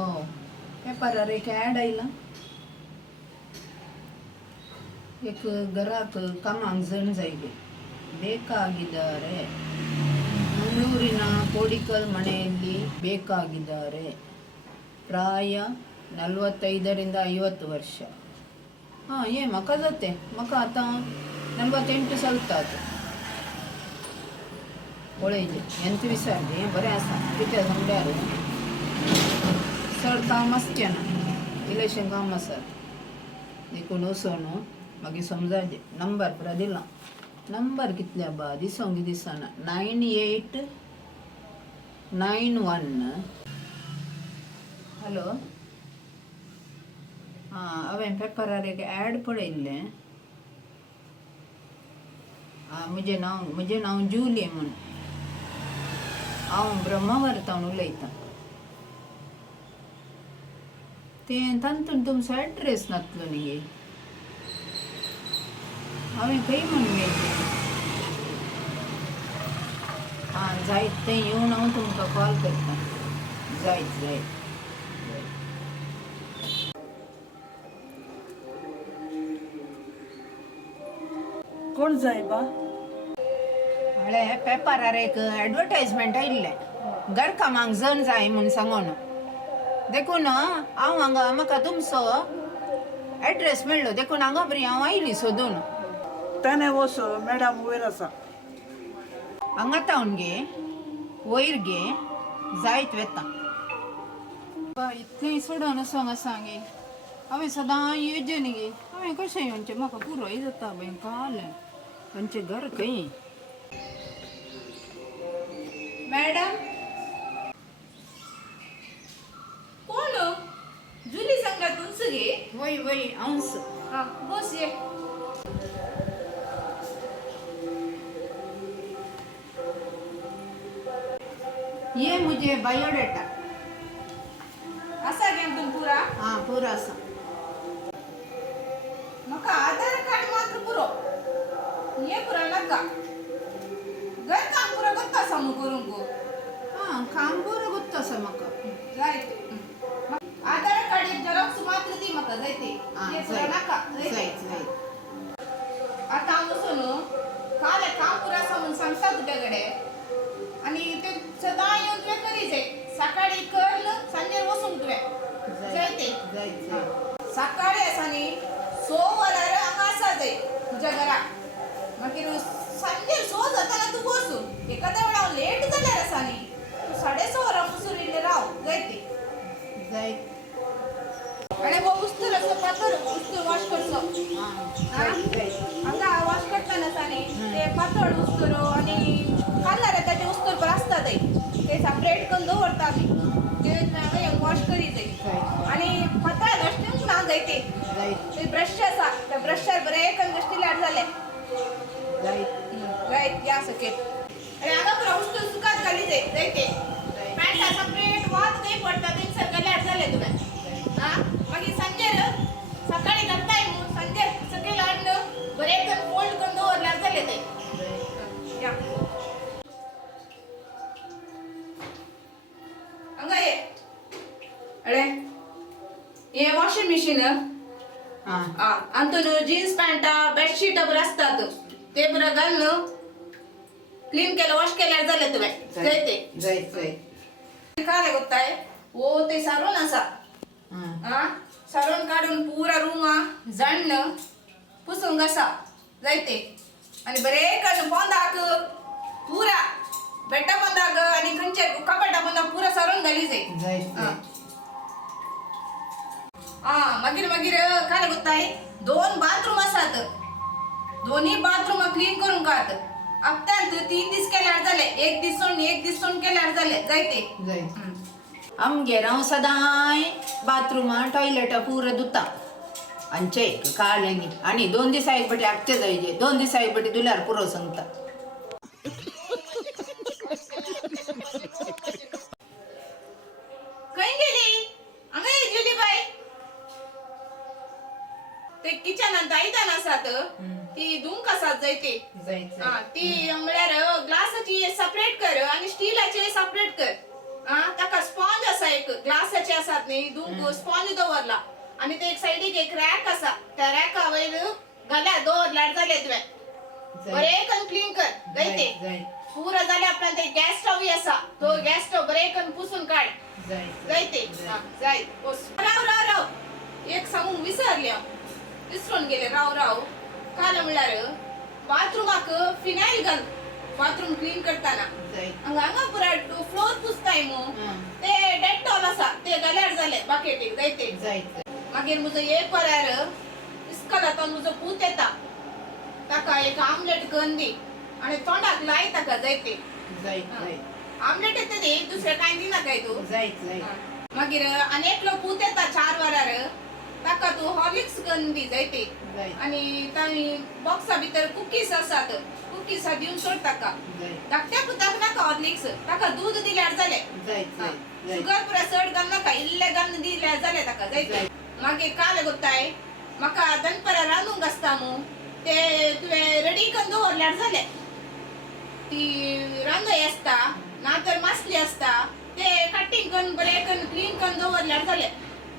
ಓ paper एक add आयला एक घरात कामाक जण जाಯಿಗೆ ಬೇಕಾಗಿದ್ದಾರೆ ಮಂಗಳೂರಿನ ಕೋಡಿಕಲ್ ಮನೆಯಲ್ಲಿ ಬೇಕಾಗಿದ್ದಾರೆ ಪ್ರಾಯ 45ರಿಂದ 50 ವರ್ಷ हां ये म्हाका जाते म्हाका आतां 48 चलतात पळयले ಎಂತ विचारले बरें आसा कित्याक सांगल्यार चड काम आसचें ना इलेक्शन काम आसात देखून वचून मागीर समजायचें नंबर पुरा दिला नंबर कितले बा दिसोंक दिसना 9891 हॅलो हां हांवें पेपरार एक ॲड पळयल्लें म्हजें नांव जुली म्हूण हांव ब्रह्मावरतावन उलयतां तें तातूंत तुमचो एड्रेस नासलो न्ही हांवें खंय म्हूण मेळ्ळें हां जायत तें येवन हांव तुमकां कॉल करतां जायत जायत कोण जाय बा हळे पेपरार एक एडवर्टायजमेंट आयिल्लें घर कामाक जण जाय म्हूण सांगून देखून हांव हांगा म्हाका तुमचो एड्रेस मेळ्ळो देखून हांगा बरी हांव आयली सोदून ताणें वच मॅडम वयर आसा हांगा तावन गे वयर गे जायत वेता इतलें सोडून वचोंक आसा गे हांवें सदां येवचें न्ही गे हांवें कशें येवचें म्हाका पुरोय जाता बाय कालें खंयचें घर खंय मैडम कोण जुली संगा तुमचं गे वय वय हांवच हाँ बस ये ये मुझे बायोडेटा असा गे तुम पूरा हां पुरो आसा मका आधार कार्ड मात्र पुरो ये पुरा नका घर काम पुरा करता समू करून गो हां काम बरो गुत्त आसा म्हाका जायते आधार कार्ड एक झेरॉक्स मात्र दी मका जायते ये पुरा नका जायत जायत आता हांव वचून काल काम पुरा आसा म्हणून सांगता तुझ्या कडेन आणि ते सदां येवन तुवें करी जाय सकाळी कर सांजेर वचूंक तुवें जायते जायत जायत सकाळी आसा न्ही 6 वरार हांगा आसा जाय तुज्या घरा मागीर सांजेर 6 जाताना तूं बसून एखाद्या वेळा लेट जाल्यार आसा न्ही तूं 6:30 वरां बसून इल्लें राव जायते जायत आनी वो उस्तर असो पातळ उस्तर वॉश करचो हांगा वॉश करतना आसा न्ही ते पातळ उस्तर आनी काल्लार ताचे उस्तर पण आसता थंय ते सेपरेट करून दवरता आमी ते हांगा वॉश करी जाय आनी पातळ घश्टूंक ना जायते ते ब्रश आसा त्या ब्रशार बरें करून घश्टिल्यार जालें जायत रायट या सकयल आनी हांगा पुरो उस्तर सुकात घाली जाय जायते पॅन्टा सेपरेट वात खंय पडटा थंयसर घाल्यार जालें तुवें हां मागीर सांजेर सकाळी घालताय न्हू सांजेर सकयल हाडून बरें करून फोल्ड करून दवरल्यार जालें तें या हांगा ये अळे हे वॉशिंग मशीन हां आनी जीन्स पॅन्टा बेडशीटा बरें आसतात ते बरें घालून क्लीन केलं वॉश केल्यार जालें तुवें जायते जायत जायत काय गोत्ताय वो ते सारून आसा हां सारून काढून पुरा रुमा जाणन पुसून घासा जायते आणि बरें करून पोंदाक पुरा बेड्डा पोंदाक आनी खंयचे कपाटा पोंदाक पुरा सारून घाली जाय जायत मागीर मागीर काय गोत्ताय 2 बाथरूम आसात दोन्ही बाथरूम क्लीन करून कात हप्त्यांत 3 दीस केल्यार जाले एक दीस सोडून केल्यार जाले जायते जायत आमगेर हांव सदां बाथरुमा टॉयलेटा पुरो धुता आनी चेक काळेंनी आनी 2 दिसा एक फावटी हागचें जायचे 2 दिसा एक फावटी धुल्यार पुरो सांगता खंय गेली हांगा ये जुली बाय ते किचनांत आयदन आसात ती धुंक आसात जायते ती म्हळ्यार ग्लासाची सेपरेट कर आणि स्टीलाचे सेपरेट कर ताका स्पॉंज आसा एक ग्लासाचे आसात नाही दूंक स्पॉन्ज दवरला आणि ते एक साइडीक एक रॅक असा त्या रॅका वयर घाल्या दवरल्यार जाले तुवें बरे करून क्लीन कर जायते पुरा जाल्या आपल्यान ते गॅस स्टोव असा तो गॅस स्टोव बरे करून पुसून काढ जायते जाय राव राव राव एक सांगूंक विसरले हांव विसरून गेले राव राव काल म्हणल्यार बाथरूमाक फिनायल घाल बाथरूम क्लीन करताना हांगा पुरा फ्लोर पुसताय मू ते डेटॉल असा ते घाल्यार जाले बाकेटीक जायते मागीर म्हजो एक वरार इस्कलातून म्हजो पूत येता ताका एक आमलेट करून दी आणि तोंडाक लाय ताका जायते आमलेट येते दी दुसरें कांय दिना काय तू मागीर आनी एकलो पूत येता 4 वरार ताका तू हॉर्लिक्स करून दी जायते आणि तांणी बॉक्सा भितर कुकीज आसात कुकीज दिवन सोड ताका धाकट्या पुताक नाका हॉर्लिक्स ताका दूध दिल्यार जाले शुगर पुरा चड घाल नाका इल्ले घालून दिल्यार जाले ताका जायते मागीर काल गोताय म्हाका दनपारां रांदूंक आसता मू ते तुवें रेडी करून दवरल्यार जाले ती रांदय आसता नातर मासली आसता ते कटिंग करून बरे करून क्लीन करून दवरल्यार जाले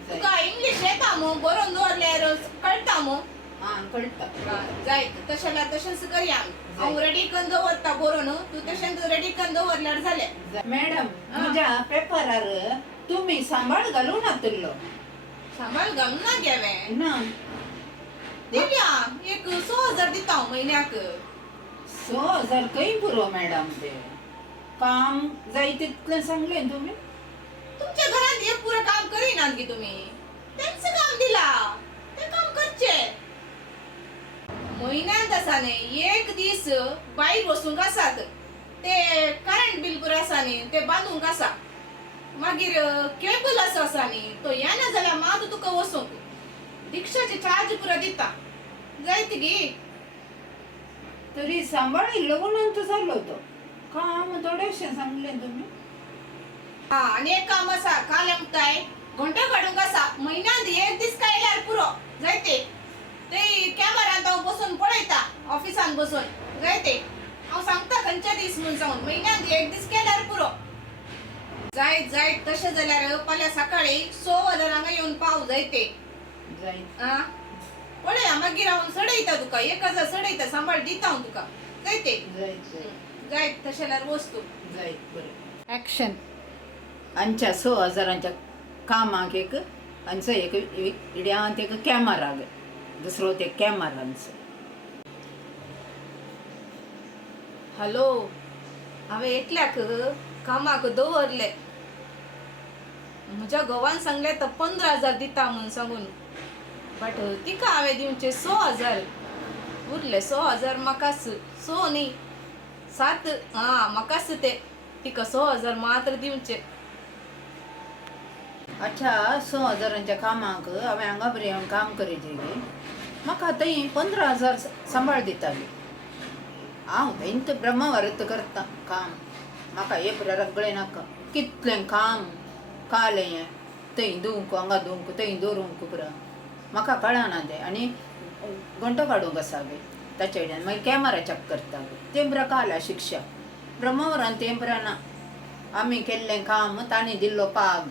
तुका इंग्लिश येता मू बरोवन दवरल्यार कळटा मू कळटा जाय तशें तशेंच करया हांव रेडी करून दवरता बरोवन तू तशेंच रेडी करून दवरल्यार जाले मॅडम म्हज्या पेपरार तुम्ही सांबाळ घालून नातलो सांबाळ घालून ना गेवे ना दिल्या एक 6000 दिता हांव म्हयन्याक 6000 खंय पुरो मॅडम ते काम जाय तितलें सांगले तुम्ही तुमच्या घरात एक पुरं काम करीनात की तुम्ही त्यांचं काम दिला ते काम करचे महिन्यात असा नाही एक दीस बाहेर बसूंक आसात ते करंट बिल पुरो आसा न्ही ते बांदूंक आसा मागीर केबल आसा न्ही तो येना जाल्यार मात तुका वसूंक रिक्षाचे चार्ज पुरो दिता जायत गी तरी सांबाळिल्लो म्हणून तो जालो तो काम थोडेशें सांगले तुम्ही हा आणि एक काम आसा काल म्हणटाय घंटो काडूंक आसा महिन्यात एक दीस काडल्यार पुरो जायते ते कॅमेरांत हांव बसून पळयता ऑफिसान बसून जायते हांव सांगता खंयच्या दीस म्हूण सांगून महिन्यात एक दीस केल्यार पुरो जायत जायत तशें जाल्यार फाल्यां सकाळी 6000 हांगा येवन पाव जायते पळया मागीर हांव सडयता तुका 1000 सडयता सांबाळ दिता हांव तुका जायते जायत तशें जाल्यार वस्तू जायत बरें ऍक्शन आमच्या 6000च्या कामाक एक आमचो एक इड्यांत एक कॅमेरा दुसरो ते कॅमेरांचो हॅलो हांवें एकल्याक कामाक दवरले म्हज्या घोवान सांगले तर 15000 दिता म्हणून सांगून बट तिका हांवें दिवचे 6000 उरले 6000 म्हाकाच 6 न्ही 7 म्हाकाच ते तिका 6000 मात्र दिवचे अच्छा 6000च्या कामाक हांवें हांगा बरें येवन काम करीत म्हाका थंय 15000 सांबाळ दिताली हांव थंयत ब्रह्मवर्त करता काम म्हाका हे पुरा रगळें नाका कितलें काम काल हें थंय धुवंक हांगा धुवंक थंय दवरूंक पुरा म्हाका कळना तें आनी घंटो काडूंक आसा गे ताचे कडेन मागीर कॅमेरा चॅक करता तें पुरा काला शिक्षा ब्रह्मवरान तें पुरा ना आमी केल्लें काम तांणी दिल्लो पाग